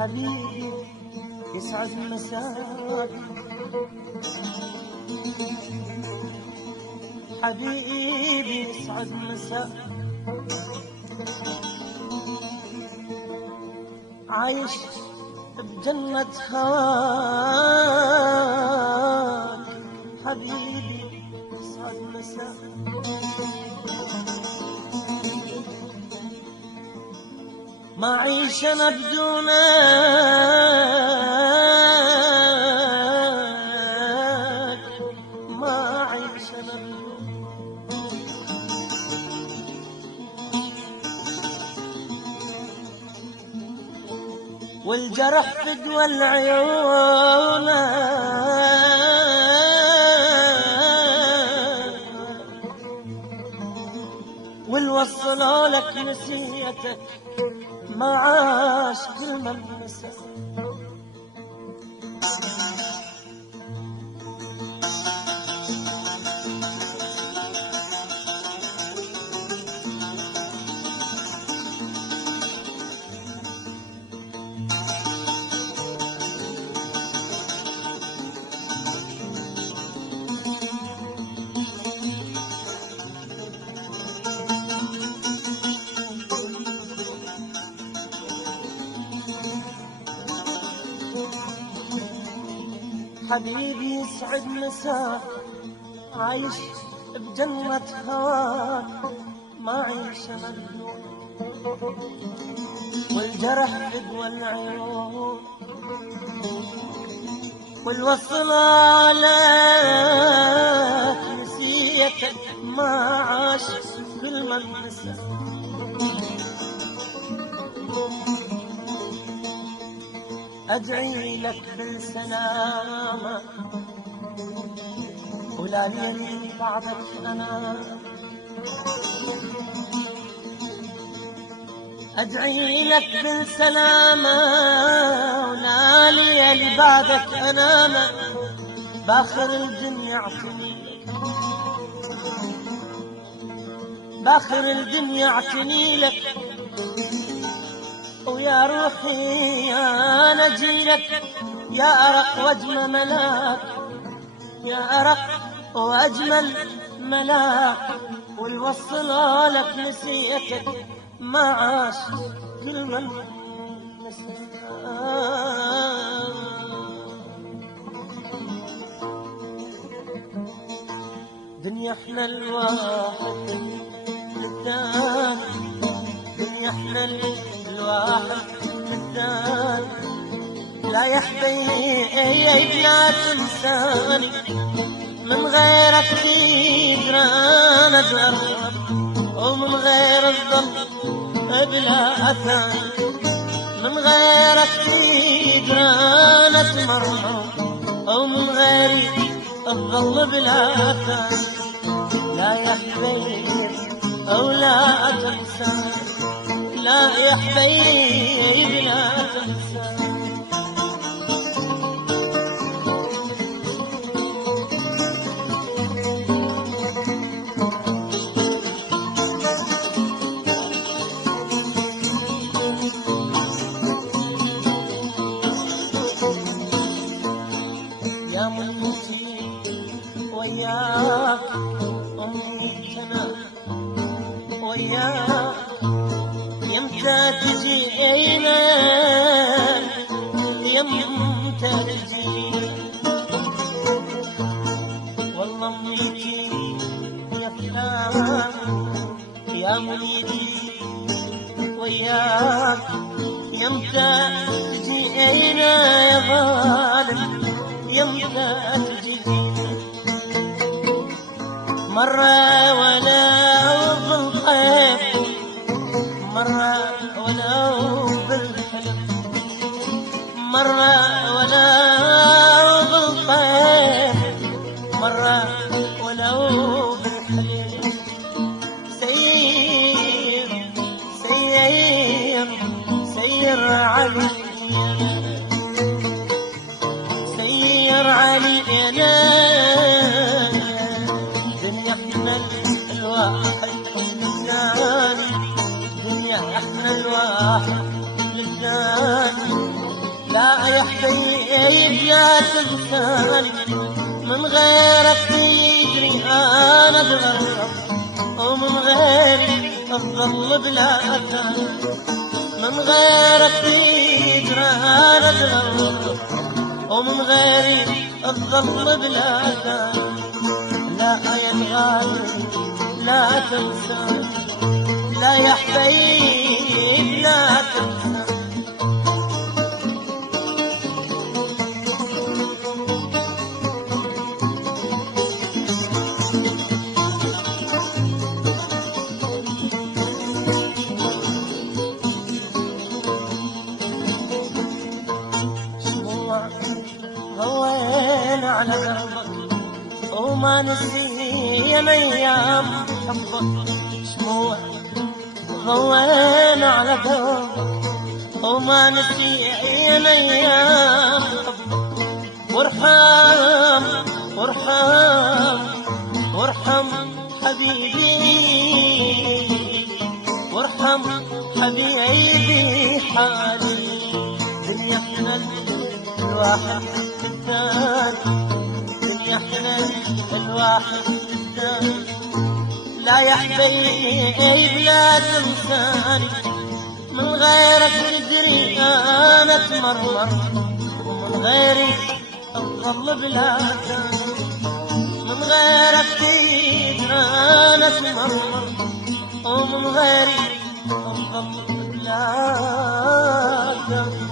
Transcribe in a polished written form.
حبيبي يسعد مساك، حبيبي يسعد مساك، عايش بجنة هواك، حبيبي يسعد مساك، ما عيش أنا بدونك، ما عيش أنا بدونك، والجرح فدوى العيون، والوصلوا لك نسيتك ما عاش كل من نسى. حبيبي يسعد مساك، عايش بجنة هواك، ما عيش مجنون، والجرح فدوى العيون، والوصلة لك نسيتك ما عاش كل من نسى. أدعي لك بالسلامة ولا لي بعدك أنا، أدعي لك بالسلامة ولا لي بعدك أنا، باخر الدنيا اعتني لك، باخر الدنيا اعتني لك، ويا روحي أنا جيلك يا أرق وأجمل ملاك، يا أرق وأجمل ملاك، والوصلة لك نسيتك ما عاش كل من نسيك. دنيا احنا الواحد للثاني، دنيا احنا الواحد للثاني، لا يا حبيبي لا تنساني، من غيرك تقدر انا اتغرب، ومن غير الظل بلا اثاني، من غيرك تقدر انا اتمرمر، ومن غيري الظل بلا اثاني، لا يا حبيبي او لا تنساني، لا يا حبيبي لا تنساني. يا منتي وياك أمي أنا وياك، يمتى تجينا يمتى تجينا، والله أميتي يا فلان يا منيتي وياك، يمتى تجينا يا ظالم يمتى تجينا، مرة ولو بالخير، مرة ولو بالحلم، مرة ولو بالخير، مرة ولو بالحلم، سير سير سير علينا، سير علينا، دنيا احنا الواحد للثاني، دنيا احنا الواحد للثاني، لا يا حبيب لا تنساني، من غيرك يجري انا اتغرب، ومن غيري اظل بلا اثر، من غيرك يجري انا اتغرب، ومن غيري اظل بلا اثر. لا يا الغالي لا تنساني، لا يا حبيب لا تنساني. ضوينا على دربك وما نسينا ايام حبك، شموع ضوينا على دربك وما نسينا ايام حبك، وارحم وارحم وارحم حبيبي، وارحم حبيبي حالي، دنيانا الواحد الثاني، دنيانا الواحد الثاني. لا يا حبيب لا تنساني، من غيرك تدري انا اتمرمر، ومن غيري اظل بلا ثاني، من غيرك تدري انا اتمرمر، ومن غيري اظل بلا ثاني.